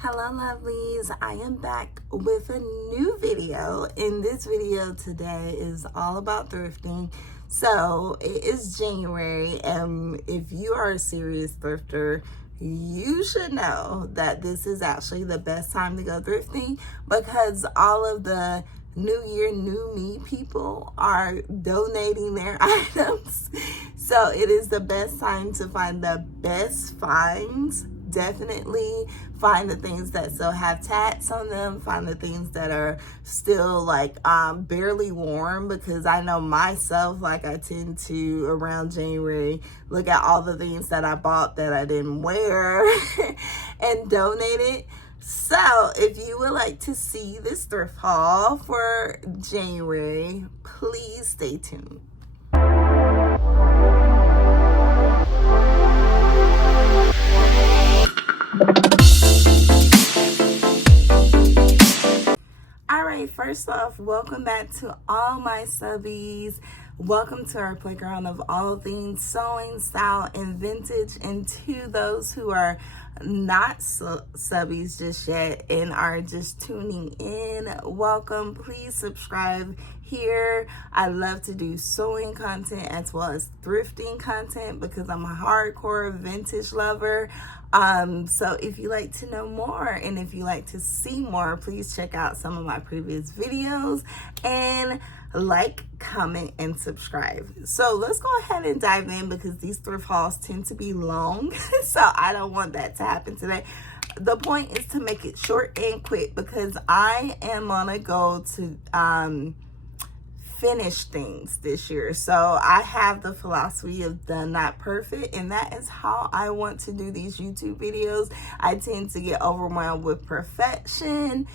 Hello lovelies, I am back with a new video. In this video today is all about thrifting. So it is January, and if you are a serious thrifter, you should know that this is actually the best time to go thrifting because all of the New Year, New Me people are donating their items. So it is the best time to find the best finds. Definitely find the things that still have tats on them, find the things that are still like barely worn, because I know myself, like I tend to around January look at all the things that I bought that I didn't wear and donate it. So if you would like to see this thrift haul for January, please stay tuned. Alright, first off, welcome back to all my subbies. Welcome to our playground of all things sewing, style, and vintage. And to those who are not subbies just yet and are just tuning in, welcome. Please subscribe here. I love to do sewing content as well as thrifting content because I'm a hardcore vintage lover. So if you like to know more and if you like to see more, please check out some of my previous videos and like, comment, and subscribe. So let's go ahead and dive in because these thrift hauls tend to be long. So I don't want that to happen today. The point is to make it short and quick because I am on a goal to finish things this year. So I have the philosophy of done not perfect, and that is how I want to do these YouTube videos. I tend to get overwhelmed with perfectionism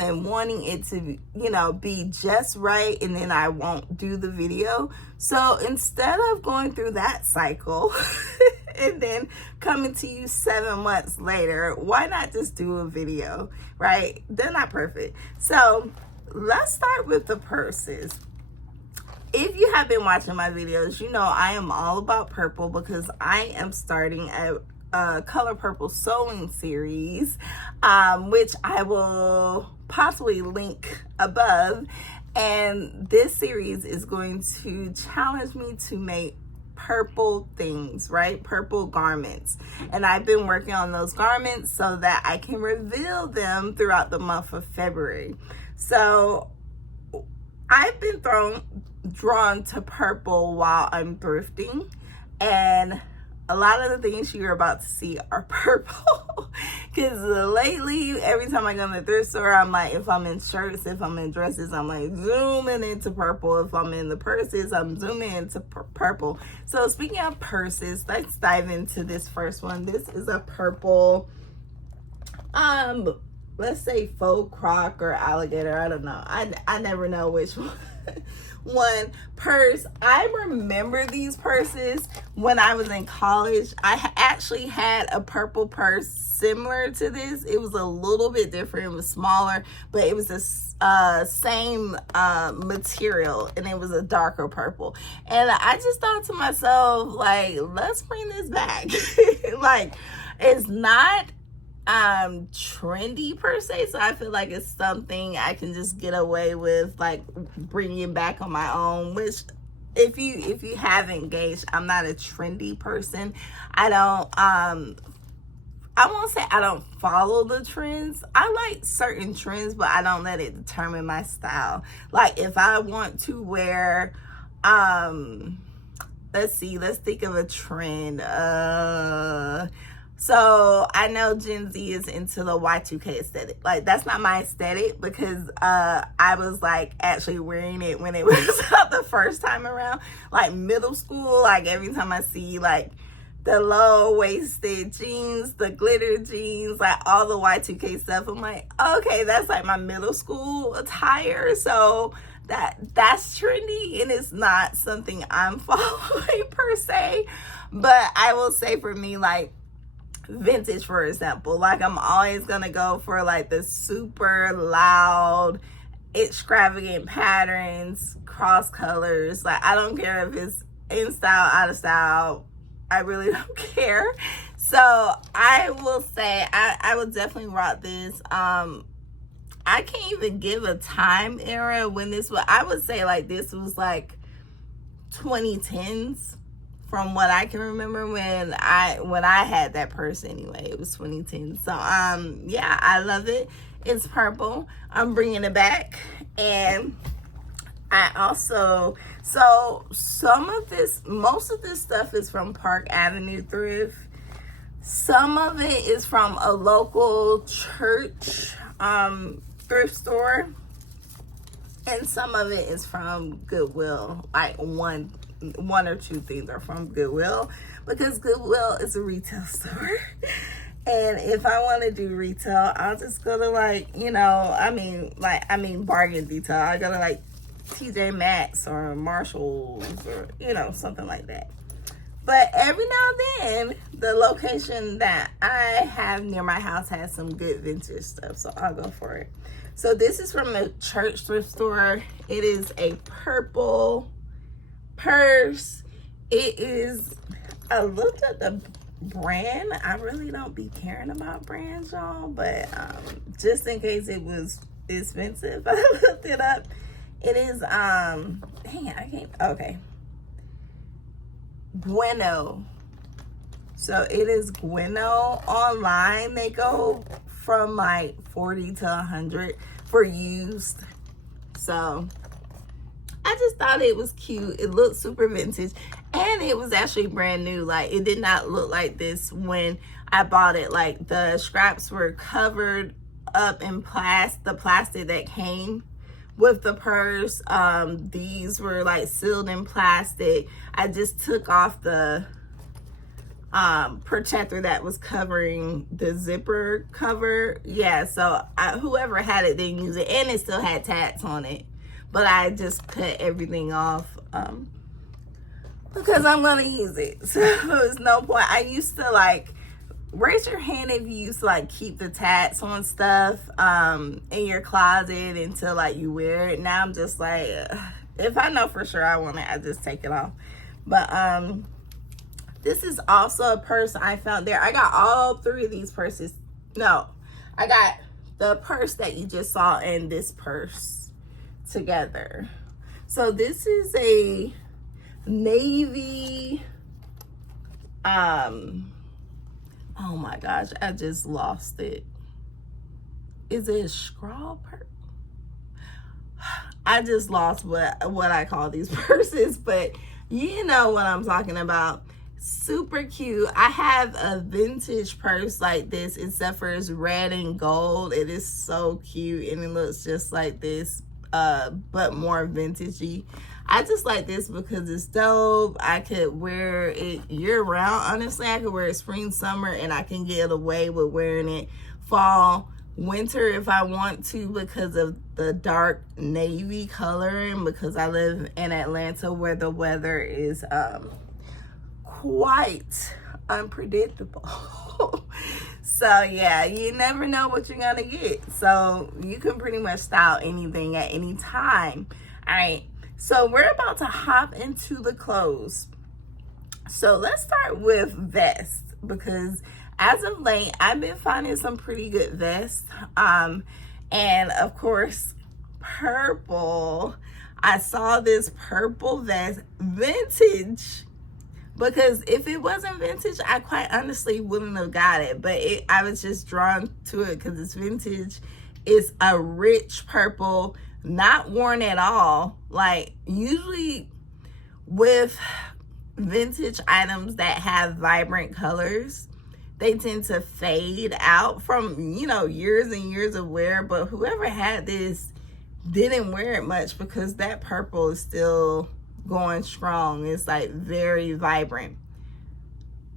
and wanting it to, be just right, and then I won't do the video. So instead of going through that cycle and then coming to you 7 months later, why not just do a video, right? They're not perfect. So let's start with the purses. If you have been watching my videos, you know I am all about purple because I am starting a color purple sewing series, which I will possibly link above. And this series is going to challenge me to make purple things, right? Purple garments. And I've been working on those garments so that I can reveal them throughout the month of February. So I've been drawn to purple while I'm thrifting, and a lot of the things you're about to see are purple because lately every time I go to the thrift store, I'm like, if I'm in shirts, if I'm in dresses, I'm like zooming into purple. If I'm in the purses, I'm zooming into purple. So speaking of purses, let's dive into this first one. This is a purple let's say faux croc or alligator. I don't know. I never know which one purse. I remember these purses when I was in college. I actually had a purple purse similar to this. It was a little bit different. It was smaller, but it was the same material, and it was a darker purple. And I just thought to myself, like, let's bring this back. Like, it's not trendy per se, so I feel like it's something I can just get away with, like bringing back on my own. Which if you haven't gauged, I'm not a trendy person. I won't say I don't follow the trends. I like certain trends, but I don't let it determine my style. Like if I want to wear let's think of a trend. So I know Gen Z is into the Y2K aesthetic. Like that's not my aesthetic because I was like actually wearing it when it was out the first time around, like middle school. Like every time I see like the low-waisted jeans, the glitter jeans, like all the Y2K stuff, I'm like, okay, that's like my middle school attire. So that's trendy, and it's not something I'm following per se. But I will say for me, like vintage, for example, like I'm always gonna go for like the super loud, extravagant patterns, cross colors. Like I don't care if it's in style, out of style. I really don't care. So I will say I would definitely rock this. I can't even give a time era when this was. I would say like this was like 2010s from what I can remember when I had that purse anyway. It was 2010. So yeah, I love it. It's purple. I'm bringing it back. And I also, so most of this stuff is from Park Avenue Thrift. Some of it is from a local church thrift store, and some of it is from Goodwill. Like one or two things are from Goodwill, because Goodwill is a retail store. And if I want to do retail, I'll just go to like, bargain detail. I go to like TJ Maxx or Marshalls or, something like that. But every now and then, the location that I have near my house has some good vintage stuff, so I'll go for it. So this is from the church thrift store. It is a purple purse. It is, I looked at the brand. I really don't be caring about brands, y'all, but just in case it was expensive, I looked it up. It is, Bueno. So it is Bueno online. They go from like 40 to 100 for used. So I just thought it was cute. It looked super vintage, and it was actually brand new. Like, it did not look like this when I bought it. Like, the scraps were covered up in the plastic that came with the purse. These were like sealed in plastic. I just took off the protector that was covering the zipper cover. Yeah, so whoever had it didn't use it, and it still had tats on it, but I just cut everything off because I'm gonna use it. So there's no point. I used to like, raise your hand if you used to like keep the tats on stuff in your closet until like you wear it. Now I'm just like, if I know for sure I want it, I just take it off. But this is also a purse I found there. I got all three of these purses. No, I got the purse that you just saw and this purse together. So this is a navy, oh my gosh, I just lost it. Is it a scrawl purse? I just lost what I call these purses, but you know what I'm talking about. Super cute. I have a vintage purse like this, except for it's red and gold. It is so cute, and it looks just like this, but more vintagey. I just like this because it's dope. I could wear it year round. Honestly, I could wear it spring, summer, and I can get away with wearing it fall, winter if I want to, because of the dark navy coloring, because I live in Atlanta where the weather is quite unpredictable. So yeah, you never know what you're gonna get. So you can pretty much style anything at any time. All right, so we're about to hop into the clothes. So let's start with vests, because as of late I've been finding some pretty good vests, and of course purple. I saw this purple vest, vintage, because if it wasn't vintage, I quite honestly wouldn't have got it, but I was just drawn to it because it's vintage. It's a rich purple, not worn at all. Like, usually with vintage items that have vibrant colors, they tend to fade out from, years and years of wear, but whoever had this didn't wear it much because that purple is still going strong. It's like very vibrant.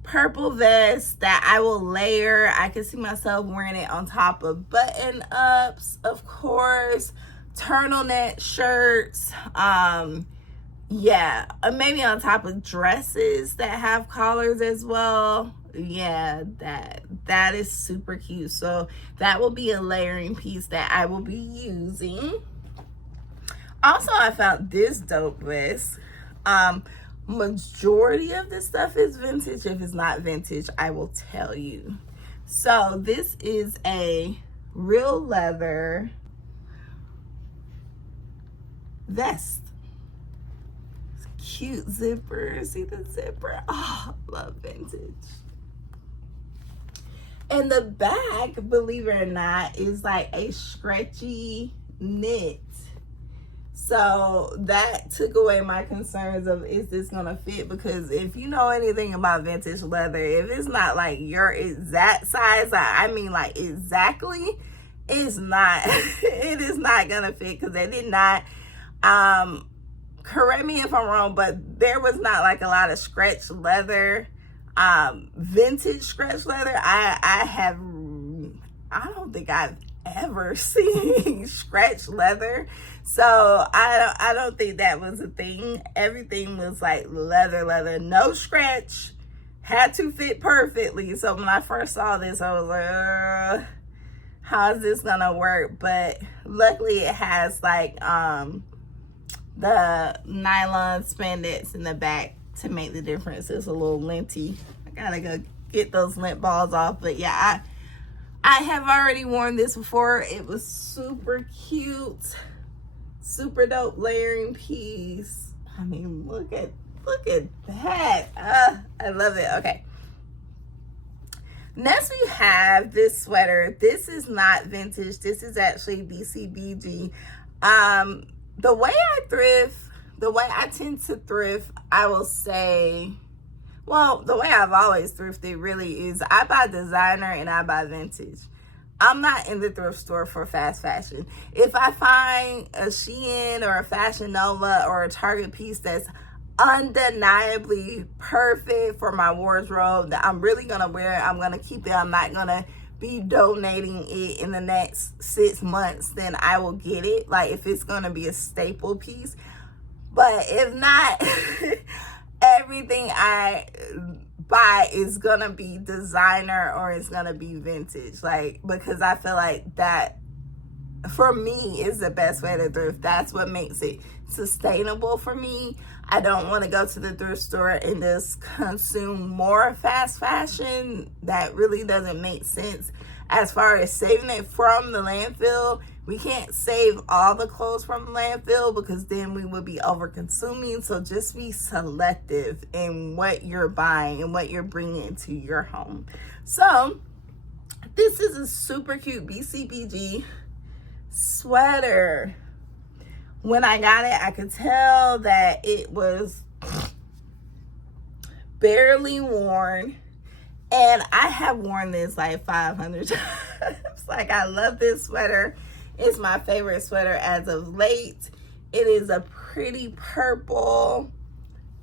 Purple vest that I will layer. I can see myself wearing it on top of button ups, of course, turtleneck shirts, maybe on top of dresses that have collars as well. Yeah, that is super cute. So that will be a layering piece that I will be using. Also, I found this dope vest. majority of this stuff is vintage. If it's not vintage, I will tell you. So this is a real leather vest. Cute zipper. See the zipper? Oh, love vintage. And the back, believe it or not, is like a stretchy knit. So that took away my concerns of, is this gonna fit? Because if you know anything about vintage leather, if it's not like your exact size, I mean like exactly, it's not, it is not gonna fit, because they did not, correct me if I'm wrong, but there was not like a lot of stretch leather, vintage stretch leather. I don't think I've ever seen stretch leather. So I don't think that was a thing. Everything was like leather, no scratch, had to fit perfectly. So when I first saw this, I was like, how is this gonna work? But luckily it has like the nylon spandex in the back to make the difference. It's a little linty. I gotta go get those lint balls off. But yeah, I have already worn this before. It was super cute, super dope layering piece. I mean, look at that. I love it. Okay. Next we have this sweater. This is not vintage. This is actually BCBG. The way I tend to thrift, I will say, well, the way I've always thrifted really is I buy designer and I buy vintage. I'm not in the thrift store for fast fashion. If I find a Shein or a Fashion Nova or a Target piece that's undeniably perfect for my wardrobe, that I'm really gonna wear it, I'm gonna keep it, I'm not gonna be donating it in the next 6 months, then I will get it. Like if it's gonna be a staple piece. But if not, everything I buy is gonna be designer or it's gonna be vintage. Like, because I feel like that for me is the best way to thrift. That's what makes it sustainable for me. I don't want to go to the thrift store and just consume more fast fashion. That really doesn't make sense. As far as saving it from the landfill, we can't save all the clothes from the landfill because then we would be over consuming. So just be selective in what you're buying and what you're bringing into your home. So this is a super cute BCBG sweater. When I got it, I could tell that it was barely worn. And I have worn this like 500 times. Like, I love this sweater. It's my favorite sweater as of late. It is a pretty purple.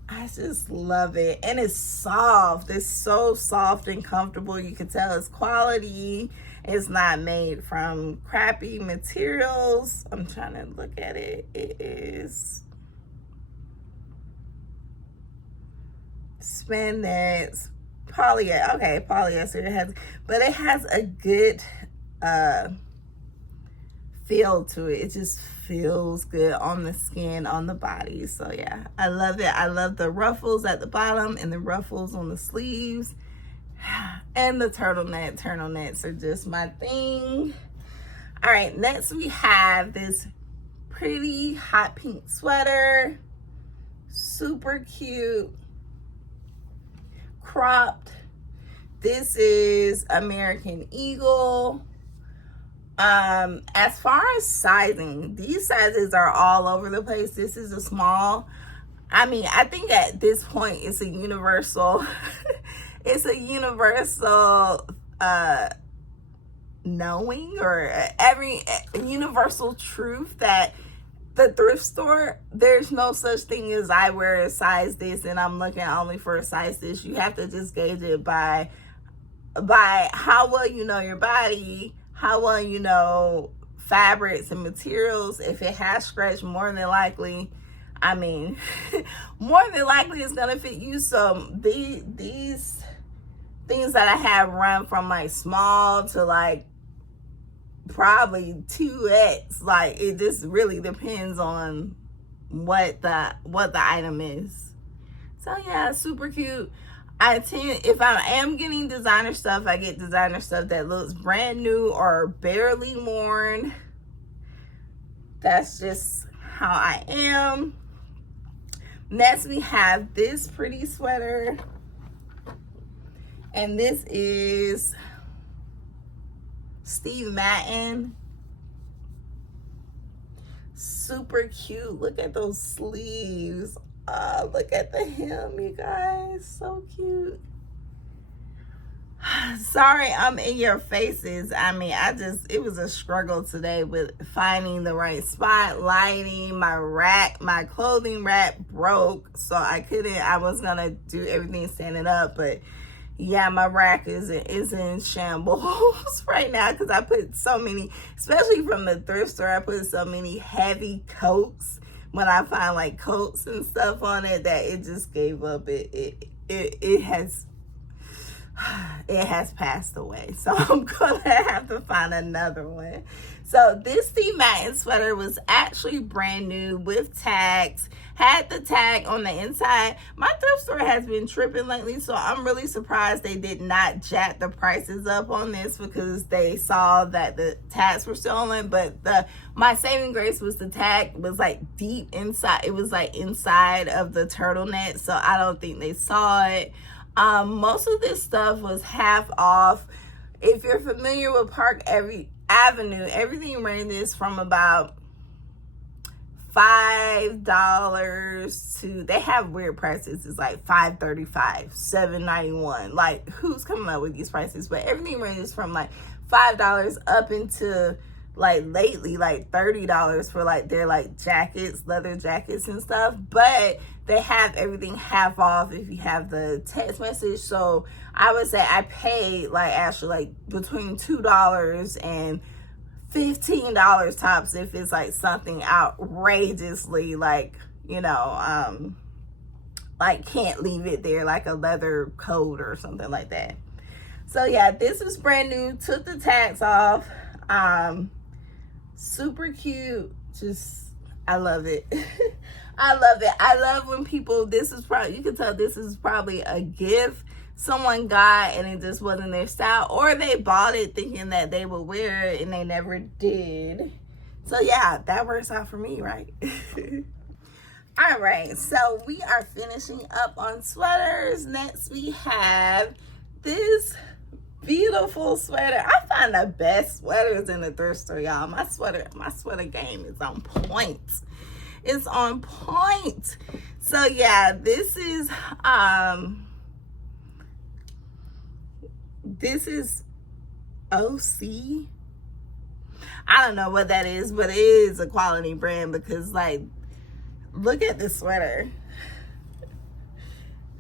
I just love it. And it's soft. It's so soft and comfortable. You can tell it's quality. It's not made from crappy materials. I'm trying to look at it. It is spandex, polyester. Okay, polyester. It has a good feel to it. It just feels good on the skin, on the body. So yeah, I love it. I love the ruffles at the bottom and the ruffles on the sleeves. And the turtleneck. Turtlenecks are just my thing. All right, next we have this pretty hot pink sweater. Super cute. Cropped. This is American Eagle. As far as sizing, these sizes are all over the place. This is a small. I mean, I think at this point it's a universal it's a universal knowing, or every universal truth that the thrift store, there's no such thing as I wear a size this and I'm looking only for a size this. You have to just gauge it by how well you know your body, how well you know fabrics and materials. If it has stretch, more than likely, I mean, more than likely it's gonna fit you. So these things that I have run from like small to like probably 2X. Like, it just really depends on what the item is. So yeah, super cute. If I am getting designer stuff, I get designer stuff that looks brand new or barely worn. That's just how I am. Next, we have this pretty sweater. And this is Steve Madden. Super cute. Look at those sleeves. Oh, look at the hem, you guys. So cute. Sorry, I'm in your faces. I mean, it was a struggle today with finding the right spot, lighting. My clothing rack broke, so I was gonna do everything standing up, but yeah, my rack is in shambles right now because I put so many, especially from the thrift store, I put so many heavy coats when I find like coats and stuff on it that it just gave up. It has passed away, so I'm gonna have to find another one. So this Steve Madden sweater was actually brand new with tags, had the tag on the inside. My thrift store has been tripping lately, so I'm really surprised they did not jack the prices up on this because they saw that the tags were stolen. But my saving grace was the tag was like deep inside. It was like inside of the turtleneck, so I don't think they saw it. Most of this stuff was half off. If you're familiar with Park Avenue, everything ranges from about $5 to, they have weird prices. It's like $5.35, $7.91. Like, who's coming up with these prices? But everything ranges from like $5 up into like lately like $30 for like their like jackets, leather jackets and stuff. But they have everything half off if you have the text message. So I would say I paid like actually like between $2 and $15 tops if it's like something outrageously like, you know, like can't leave it there, like a leather coat or something like that. So yeah, this was brand new, took the tags off. Super cute. Just, I love it. I love it. I love when people, you can tell this is probably a gift someone got and it just wasn't their style, or they bought it thinking that they would wear it and they never did. So yeah, that works out for me, right? All right, so we are finishing up on sweaters. Next we have this beautiful sweater. I find the best sweaters in the thrift store, y'all. My sweater game is on point. It's on point. So yeah, this is OC. I don't know what that is, but it is a quality brand because like, look at this sweater.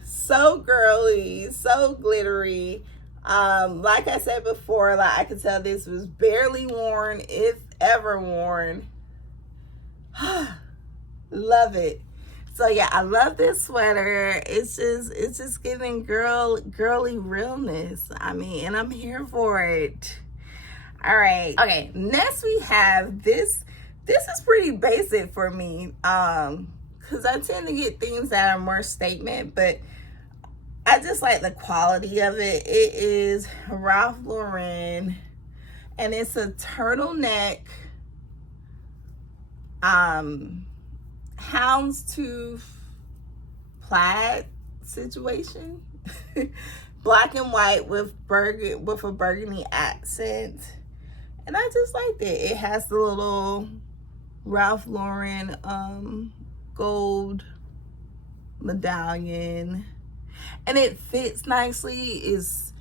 So girly, so glittery. Like I said before, like I could tell this was barely worn, if ever worn. Love it. So yeah, I love this sweater. It's just giving girly realness. I mean, and I'm here for it. All right. Okay, next we have this. This is pretty basic for me. Because I tend to get things that are more statement, but I just like the quality of it. It is Ralph Lauren, and it's a turtleneck, houndstooth plaid situation. Black and white with a burgundy accent. And I just liked it. It has the little Ralph Lauren gold medallion. And it fits nicely. Is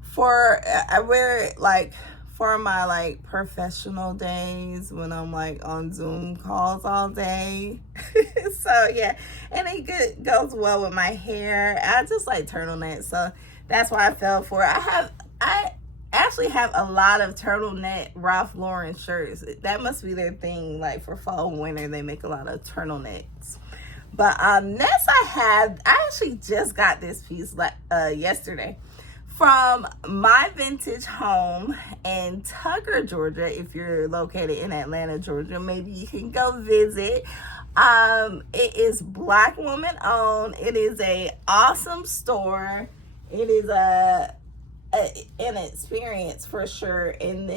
for, I wear it like for my like professional days when I'm like on Zoom calls all day. So yeah, and it goes well with my hair. I just like turtlenecks, so that's why I fell for it. I actually have a lot of turtleneck Ralph Lauren shirts. That must be their thing, like for fall and winter they make a lot of turtlenecks. But next I actually just got this piece yesterday from my vintage home in Tucker, Georgia. If you're located in Atlanta, Georgia, maybe you can go visit. It is Black woman owned. It is a awesome store. It is an experience for sure. And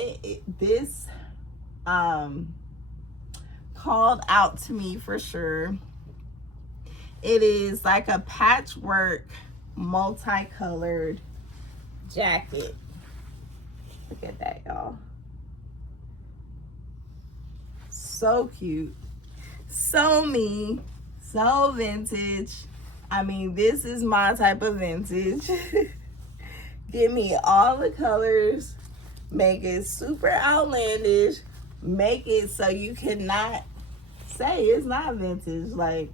this called out to me for sure. It is like a patchwork, multicolored jacket. Look at that, y'all. So cute. So me. So vintage. I mean, this is my type of vintage. Give me all the colors. Make it super outlandish. Make it so you cannot say it's not vintage. Like,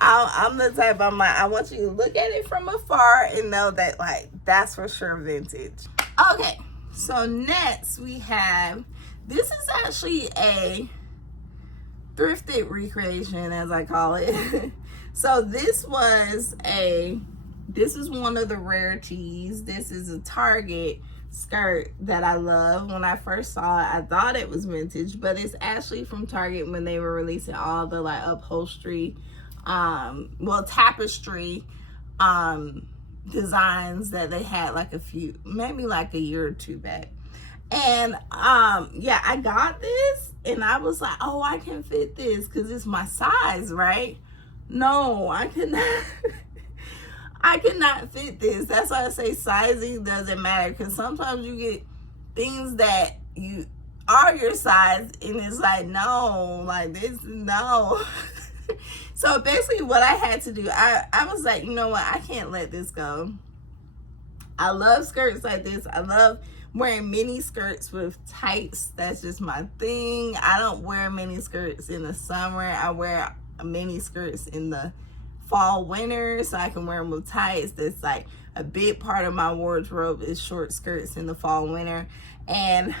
I'm the type, I'm like, I want you to look at it from afar and know that, like, that's for sure vintage. Okay, so next we have, this is actually a thrifted recreation, as I call it. So this is one of the rarities. This is a Target skirt that I love. When I first saw it, I thought it was vintage, but it's actually from Target when they were releasing all the like upholstery, tapestry designs that they had like maybe like a year or two back. And yeah, I got this and I was like, oh, I can fit this because it's my size, right? No, I could not. I cannot fit this. That's why I say sizing doesn't matter, because sometimes you get things that you are your size and it's like, no, like this, no. So basically what I had to do, I was like, you know what, I can't let this go. I love skirts like this. I love wearing mini skirts with tights. That's just my thing. I don't wear mini skirts in the summer. I wear mini skirts in the fall, winter, so I can wear them with tights. That's like a big part of my wardrobe is short skirts in the fall, winter. And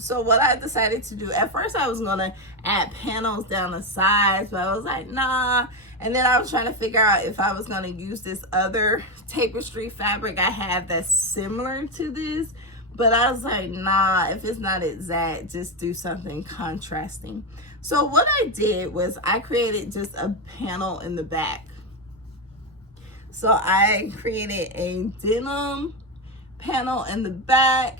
so what I decided to do, at first I was gonna add panels down the sides, but I was like, nah. And then I was trying to figure out if I was gonna use this other tapestry fabric I have that's similar to this, but I was like, nah, if it's not exact, just do something contrasting. So what I did was I created just a panel in the back. So I created a denim panel in the back,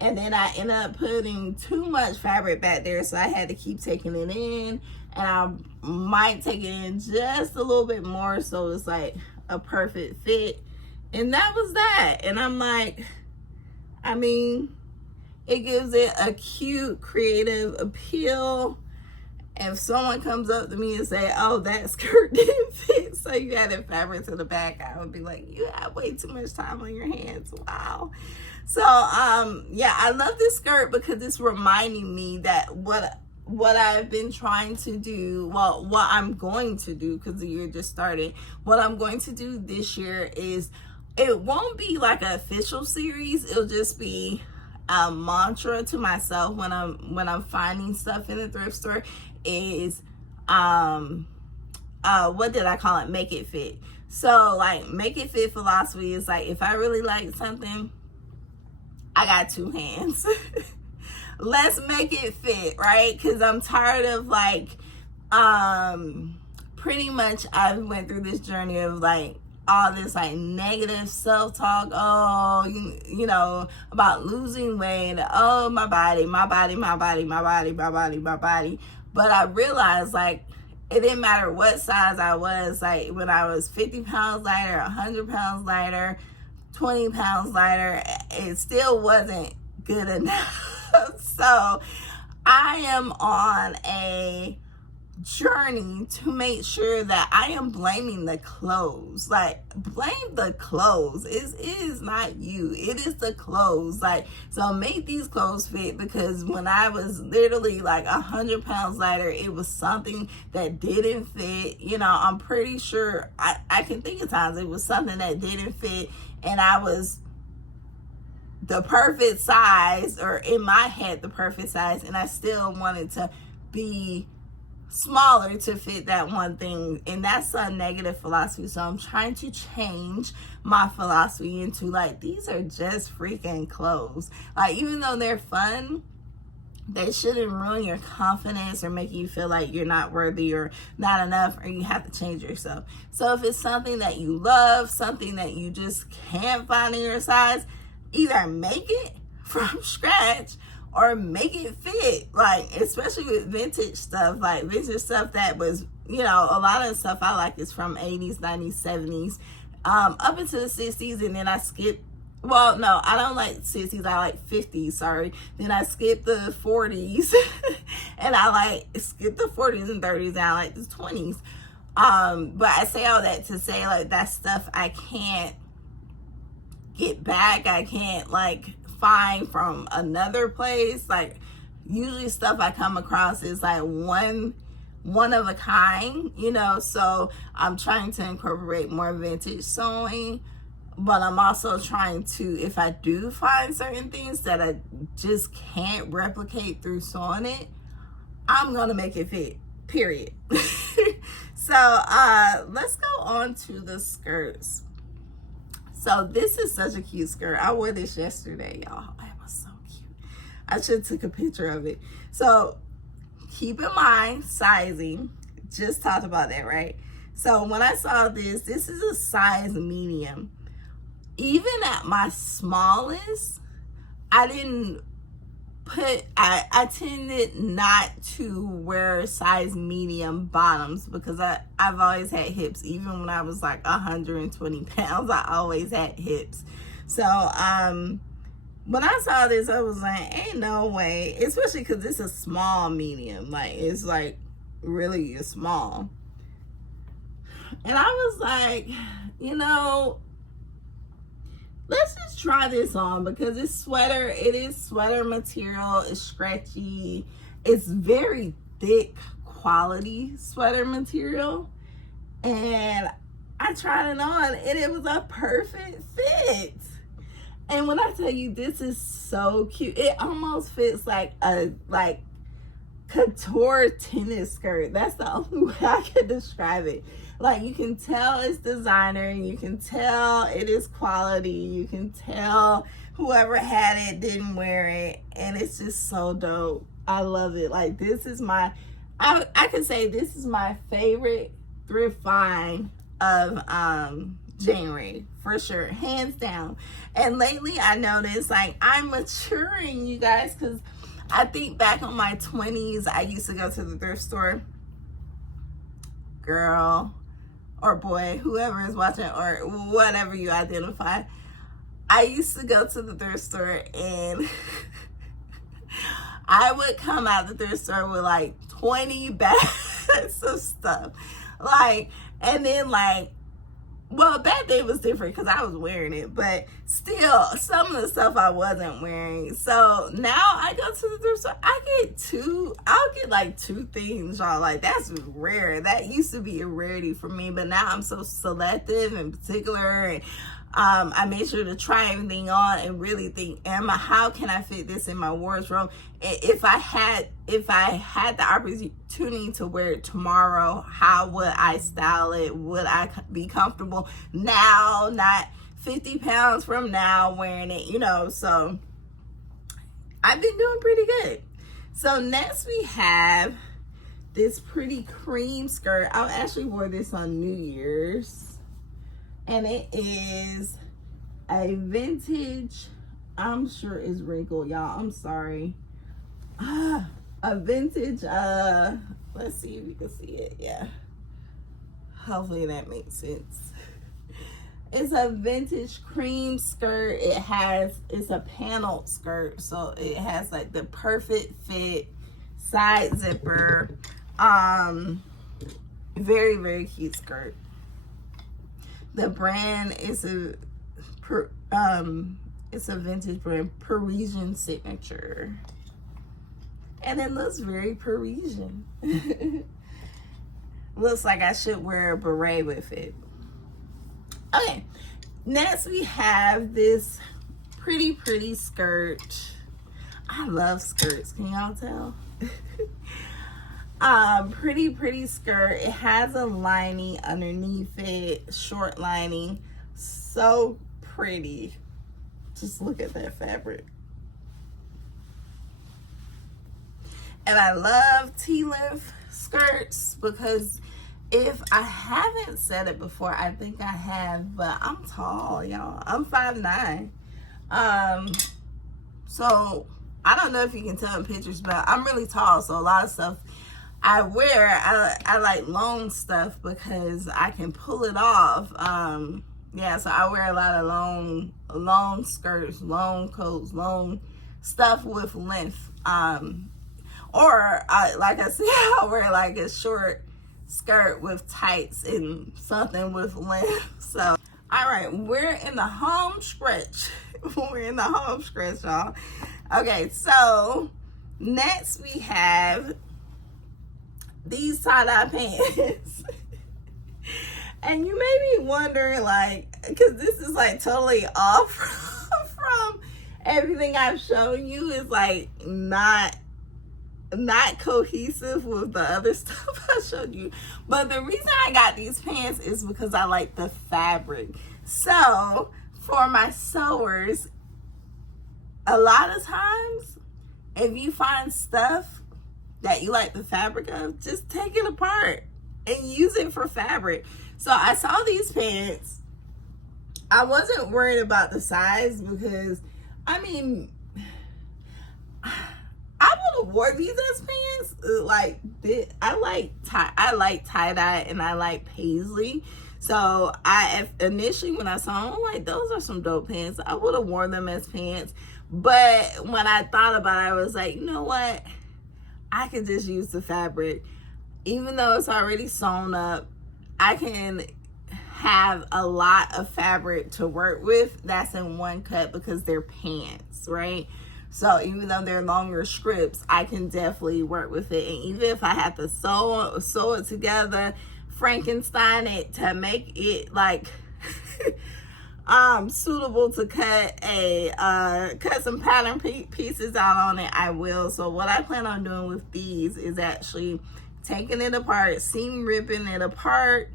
and then I ended up putting too much fabric back there, so I had to keep taking it in, and I might take it in just a little bit more so it's like a perfect fit. And that was that. And I'm like, I mean, it gives it a cute, creative appeal. If someone comes up to me and say, oh, that skirt didn't fit, so you added fabric to the back, I would be like, you have way too much time on your hands. Wow. So, yeah, I love this skirt because it's reminding me that what I've been trying to do, well, what I'm going to do, because the year just started, what I'm going to do this year is, it won't be like an official series. It'll just be a mantra to myself when I'm finding stuff in the thrift store is what did I call it? Make it fit. So like make it fit philosophy is like, if I really like something, I got two hands. Let's make it fit, right? Because I'm tired of like pretty much I went through this journey of like all this like negative self-talk, oh, you know, about losing weight, oh, my body. But I realized like it didn't matter what size I was. Like when I was 50 pounds lighter, 100 pounds lighter, 20 pounds lighter, it still wasn't good enough. So I am on a journey to make sure that I am blaming the clothes. Like, blame the clothes. It is not you. It is the clothes. Like, so make these clothes fit, because when I was literally like 100 pounds lighter, it was something that didn't fit. You know, I'm pretty sure I can think of times it was something that didn't fit, and I was the perfect size, or in my head the perfect size, and I still wanted to be smaller to fit that one thing. And that's a negative philosophy. So I'm trying to change my philosophy into like, these are just freaking clothes. Like, even though they're fun, They shouldn't ruin your confidence or make you feel like you're not worthy or not enough or you have to change yourself. So if it's something that you love, something that you just can't find in your size, either make it from scratch or make it fit. Like, especially with vintage stuff, like vintage stuff that was, you know, a lot of the stuff I like is from 80s, 90s, 70s, up into the 60s, and then I skipped. Well, no, I don't like 60s. I like 50s, sorry. Then I skipped the 40s. And I skipped the 40s and 30s, and I like the 20s. But I say all that to say, like, that stuff I can't get back. I can't, like, find from another place. Like, usually stuff I come across is, like, one of a kind, you know. So I'm trying to incorporate more vintage sewing. But I'm also trying to, if I do find certain things that I just can't replicate through sewing it, I'm going to make it fit, period. So let's go on to the skirts. So this is such a cute skirt. I wore this yesterday, y'all. It was so cute. I should have took a picture of it. So keep in mind, sizing. Just talked about that, right? So when I saw this is a size medium. Even at my smallest, I tended not to wear size medium bottoms because I've always had hips. Even when I was like 120 pounds, I always had hips. So when I saw this, I was like, ain't no way, especially because it's a small medium. Like, it's like really a small. And I was like, you know, let's just try this on because it's sweater. It is sweater material. It's stretchy. It's very thick quality sweater material. And I tried it on and it was a perfect fit. And when I tell you this is so cute, it almost fits like a couture tennis skirt. That's the only way I can describe it. Like, you can tell it's designer, you can tell it is quality, you can tell whoever had it didn't wear it, and it's just so dope. I love it. Like, this is I can say this is my favorite thrift find of January, for sure, hands down. And lately I noticed, like, I'm maturing, you guys, because I think back on my 20s, I used to go to the thrift store. Girl or boy, whoever is watching or whatever you identify, I used to go to the thrift store and I would come out the thrift store with like 20 bags of stuff. Like, and then like, well, back then was different because I was wearing it, but still, some of the stuff I wasn't wearing. So now I go to the thrift store, I'll get like 2 things, y'all. Like, that's rare. That used to be a rarity for me, but now I'm so selective and particular, and I made sure to try everything on and really think, how can I fit this in my wardrobe? If I had the opportunity to wear it tomorrow, how would I style it? Would I be comfortable now, not 50 pounds from now wearing it, you know? So I've been doing pretty good. So next we have this pretty cream skirt. I actually wore this on New Year's. And it is a vintage, I'm sure it's wrinkled, y'all. I'm sorry. A vintage, let's see if you can see it. Yeah. Hopefully that makes sense. It's a vintage cream skirt. It's a paneled skirt. So it has like the perfect fit, side zipper. Very, very cute skirt. The brand is it's a vintage brand, Parisian Signature. And it looks very Parisian. Looks like I should wear a beret with it. Okay, next we have this pretty skirt. I love skirts, can y'all tell? Pretty skirt. It has a lining underneath it, short lining. So pretty. Just look at that fabric. And I love T-length skirts because if I haven't said it before, I think I have, but I'm tall, y'all. I'm 5'9". So I don't know if you can tell in pictures, but I'm really tall. So a lot of stuff I wear, I like long stuff because I can pull it off. Yeah, so I wear a lot of long skirts, long coats, long stuff with length. Or like I said, I wear like a short skirt with tights and something with length. So, all right, we're in the home stretch. We're in the home stretch, y'all. Okay, so next we have these tie-dye pants. And you may be wondering, like, because this is like totally off from everything I've shown you. Is like not cohesive with the other stuff I showed you. But the reason I got these pants is because I like the fabric. So for my sewers, a lot of times, if you find stuff that you like the fabric of, just take it apart and use it for fabric. So I saw these pants. I wasn't worried about the size because, I mean, I would have wore these as pants. Like this. I like tie-dye and I like paisley. So initially when I saw them, I'm like, those are some dope pants. I would have worn them as pants. But when I thought about it, I was like, you know what? I could just use the fabric. Even though it's already sewn up, I can have a lot of fabric to work with that's in one cut because they're pants, right? So even though they're longer strips, I can definitely work with it. And even if I have to sew it together, Frankenstein it to make it like suitable to cut some pattern pieces out on it, I will. So what I plan on doing with these is actually taking it apart, seam ripping it apart,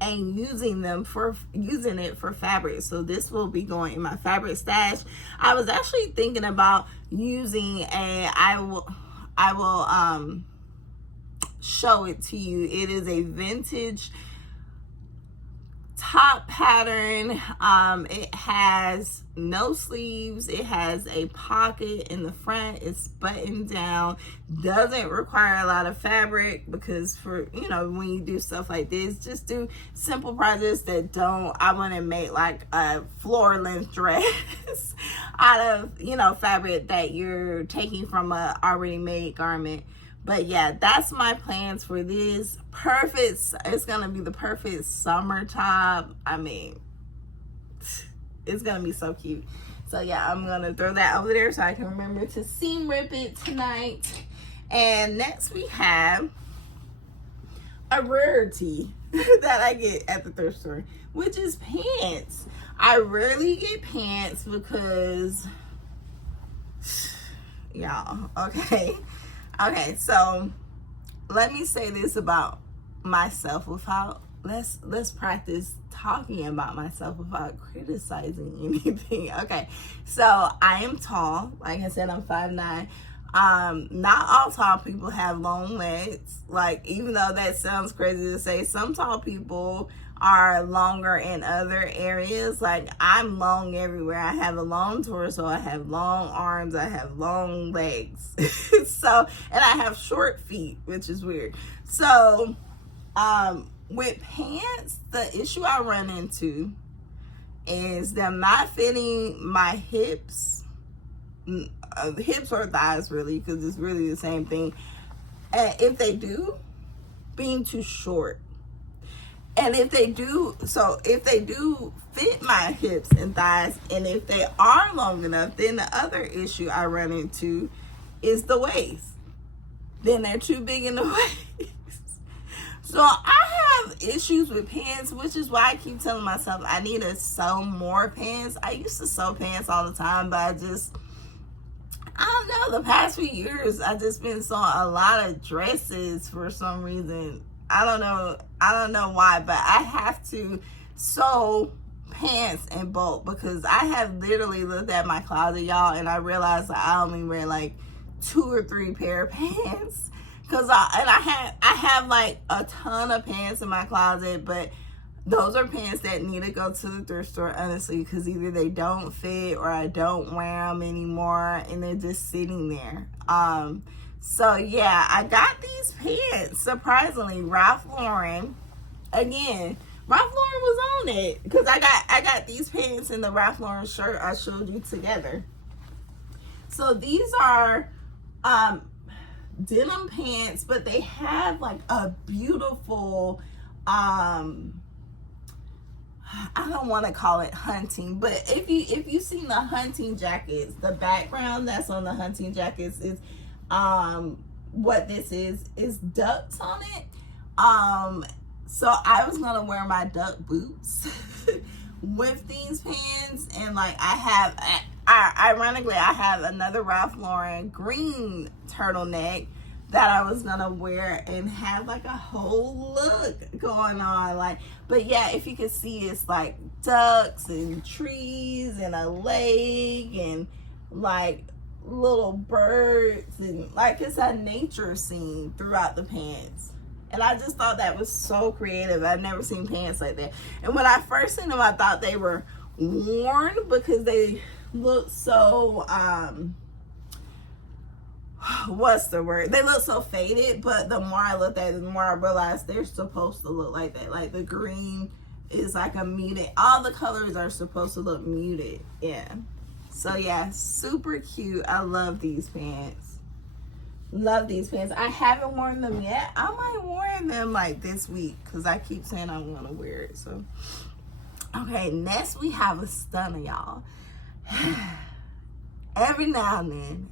and using it for fabric. So this will be going in my fabric stash. I was actually thinking about using I will show it to you. It is a vintage top pattern. It has no sleeves. It has a pocket in the front. It's buttoned down. Doesn't require a lot of fabric because for, you know, when you do stuff like this, just do simple projects that I want to make like a floor length dress out of, you know, fabric that you're taking from a already made garment. But yeah, that's my plans for this. Perfect. It's going to be the perfect summer top. I mean, it's going to be so cute. So yeah, I'm going to throw that over there so I can remember to seam rip it tonight. And next we have a rarity that I get at the thrift store, which is pants. I rarely get pants because, y'all, okay, so let me say this about myself without, let's practice talking about myself without criticizing anything. Okay, so I am tall. Like I said, I'm 5'9". Not all tall people have long legs. Like, even though that sounds crazy to say, some tall people are longer in other areas. Like, I'm long everywhere. I have a long torso, I have long arms, I have long legs. So, and I have short feet, which is weird. So, with pants, the issue I run into is them not fitting my hips, hips or thighs really, because it's really the same thing. And if they do, being too short. And if they do fit my hips and thighs, and if they are long enough, then the other issue I run into is the waist. Then they're too big in the waist. So I have issues with pants, which is why I keep telling myself I need to sew more pants. I used to sew pants all the time, but I don't know, the past few years I just been sewing a lot of dresses for some reason. I don't know why, but I have to sew pants in bulk because I have literally looked at my closet, y'all, and I realized that I only wear like 2 or 3 pair of pants. Cause I have like a ton of pants in my closet, but those are pants that need to go to the thrift store, honestly, because either they don't fit or I don't wear them anymore and they're just sitting there. So yeah, I got these pants, surprisingly, Ralph Lauren. Again, Ralph Lauren was on it because I got these pants and the Ralph Lauren shirt I showed you together. So these are denim pants, but they have like a beautiful I don't want to call it hunting, but if you've seen the hunting jackets, the background that's on the hunting jackets is what this is ducks on it. So I was gonna wear my duck boots with these pants, and like ironically I have another Ralph Lauren green turtleneck that I was gonna wear and have like a whole look going on, like. But yeah, if you can see, it's like ducks and trees and a lake and like little birds, and like it's a nature scene throughout the pants. And I just thought that was so creative. I've never seen pants like that. And when I first seen them, I thought they were worn because they look so what's the word? They look so faded, but the more I looked at it, the more I realized they're supposed to look like that. Like the green is like a muted. All the colors are supposed to look muted. Yeah. So yeah, super cute. I love these pants. Love these pants. I haven't worn them yet. I might wear them like this week because I keep saying I want to wear it. So okay, next we have a stunner, y'all. Every now and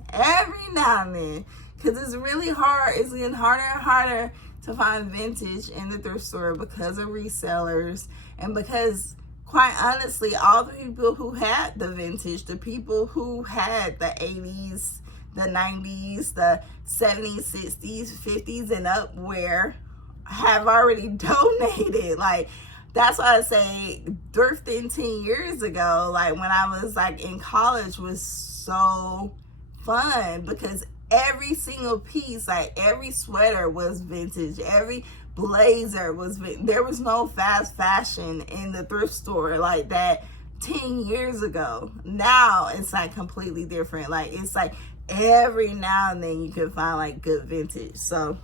then, because it's really hard. It's getting harder and harder to find vintage in the thrift store because of resellers, and because, quite honestly, all the people who had the vintage, the people who had the 80s, the 90s, the 70s, 60s, 50s, and up wear have already donated. Like, that's why I say thrifting 10 years ago, like when I was like in college, was so fun because every single piece, like every sweater was vintage, every blazer was vintage. There was no fast fashion in the thrift store like that 10 years ago. Now it's like completely different. Like it's like every now and then you can find like good vintage. So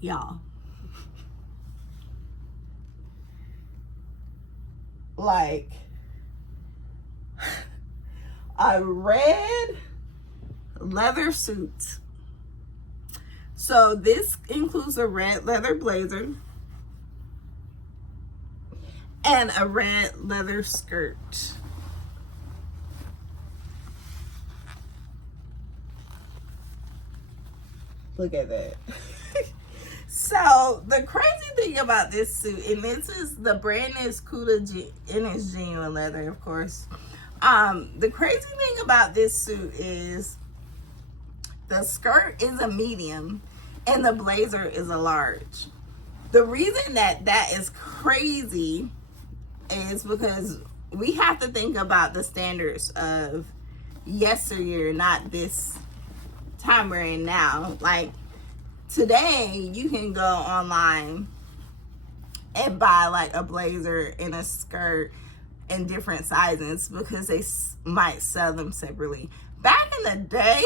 y'all, like a red leather suit. So this includes a red leather blazer and a red leather skirt. Look at that. So the crazy thing about this suit, and this is, the brand is Cuda and it's genuine leather, of course. The crazy thing about this suit is the skirt is a medium and the blazer is a large. The reason that is crazy is because we have to think about the standards of yesteryear, not this time we're in now. Like today, you can go online and buy like a blazer and a skirt in different sizes because they might sell them separately. Back in the day,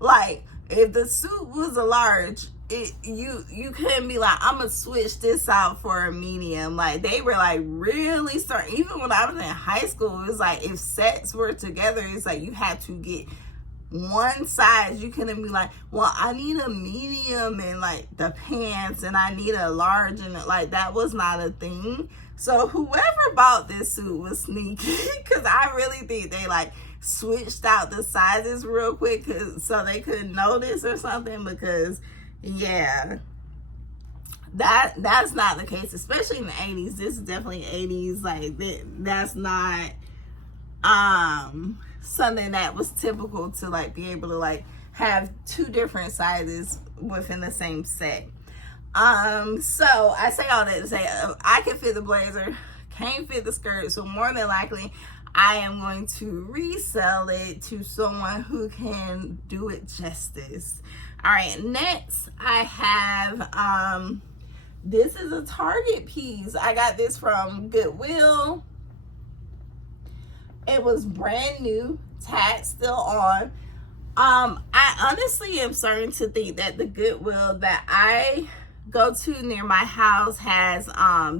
like if the suit was a large, you couldn't be like, I'm gonna switch this out for a medium. Like they were like really starting. Even when I was in high school, it was like if sets were together, it's like you had to get one size. You couldn't be like, well, I need a medium and like the pants, and I need a large, and like that was not a thing. So whoever bought this suit was sneaky because I really think they like switched out the sizes real quick so they couldn't notice or something, because yeah, that's not the case, especially in the 80s. This is definitely 80s. Like that's not something that was typical to like be able to like have two different sizes within the same set. So I say all that to say I can fit the blazer, can't fit the skirt, so more than likely I am going to resell it to someone who can do it justice. All right, next I have, this is a Target piece. I got this from Goodwill. It was brand new, tag still on. I honestly am starting to think that the Goodwill that I go to near my house has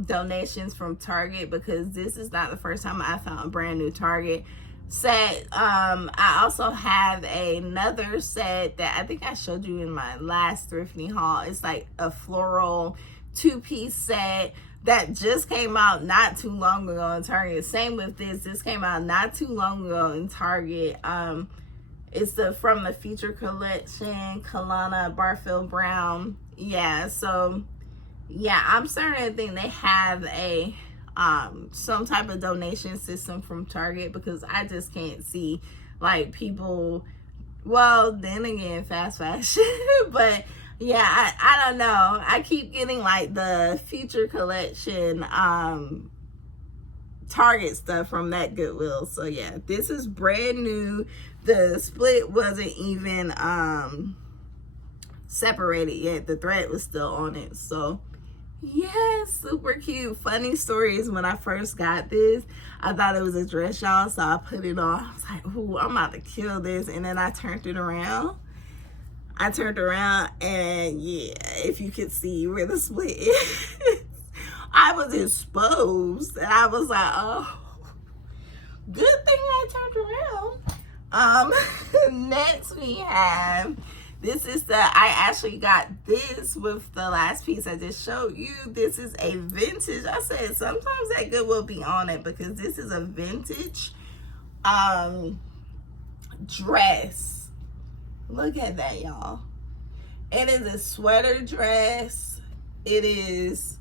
donations from Target, because this is not the first time I found a brand new Target set. I also have another set that I think I showed you in my last thrifting haul. It's like a floral 2-piece set that just came out not too long ago in Target. Same with this came out not too long ago in Target. It's from the Feature Collection, Kalana Barfield Brown. Yeah, so yeah, I'm starting to think they have a some type of donation system from Target, because I just can't see like people, well, then again, fast fashion, but yeah, I don't know. I keep getting like the Feature Collection Target stuff from that Goodwill. So yeah, this is brand new. The split wasn't even separated yet. The thread was still on it. So yeah, super cute. Funny stories, when I first got this, I thought it was a dress, y'all, so I put it on. I was like, ooh, I'm about to kill this. And then I turned it around. And yeah, if you could see where the split is, I was exposed. And I was like, oh, good thing I turned around. Next we have, this is I actually got this with the last piece I just showed you. This is a vintage. I said sometimes that good will be on it, because this is a vintage dress. Look at that, y'all. It is a sweater dress. It is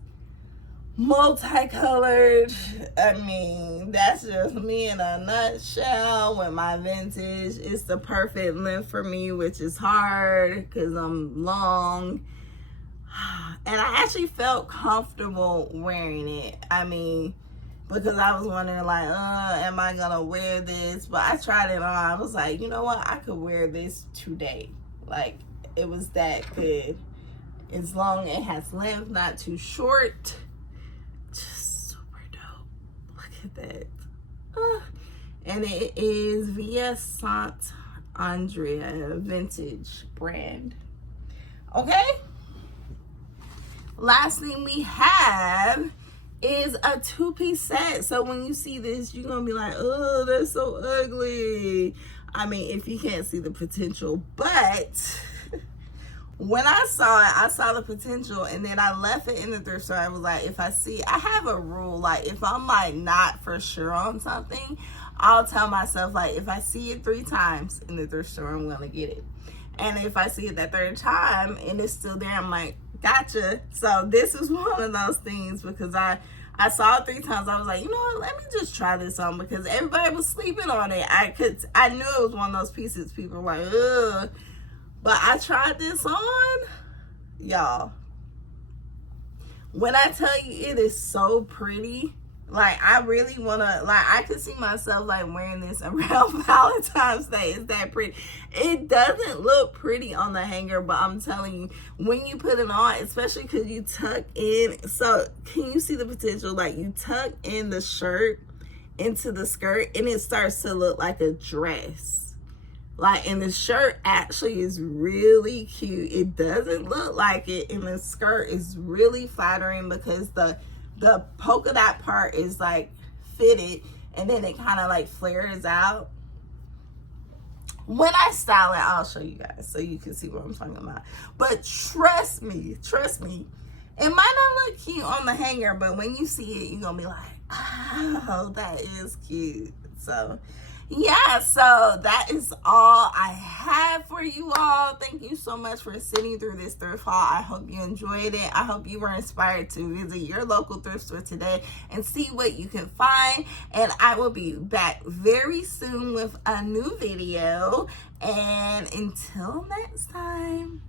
multicolored. I mean, that's just me in a nutshell with my vintage. It's the perfect length for me, which is hard because I'm long. And I actually felt comfortable wearing it. I mean, because I was wondering like, am I gonna wear this? But I tried it on. I was like, you know what? I could wear this today. Like, it was that good. It's long, it has length, not too short. Just super dope. Look at that. And it is Via Sant Andrea vintage brand. Okay. Last thing we have is a 2-piece set. So when you see this, you're gonna be like, oh, that's so ugly. I mean, if you can't see the potential, but when I saw the potential, and then I left it in the thrift store. I was like, I have a rule, like if I'm like not for sure on something, I'll tell myself like, if I see it 3 times in the thrift store, I'm gonna get it. And if I see it that 3rd time and it's still there, I'm like, gotcha. So this is one of those things, because I saw it 3 times. I was like, you know what, let me just try this on, because everybody was sleeping on it. I knew it was one of those pieces people were like, ugh. But I tried this on, y'all. When I tell you it is so pretty, like I really wanna, like I could see myself like wearing this around Valentine's Day. It's that pretty. It doesn't look pretty on the hanger, but I'm telling you, when you put it on, especially because you tuck in, so can you see the potential? Like you tuck in the shirt into the skirt and it starts to look like a dress. Like, and the shirt actually is really cute. It doesn't look like it, and the skirt is really flattering because the polka dot part is like fitted, and then it kind of like flares out. When I style it, I'll show you guys so you can see what I'm talking about. But trust me, it might not look cute on the hanger, but when you see it, you're gonna be like, oh, that is cute. So yeah, so that is all I have for you all. Thank you so much for sitting through this thrift haul. I hope you enjoyed it. I hope you were inspired to visit your local thrift store today and see what you can find. And I will be back very soon with a new video. And until next time.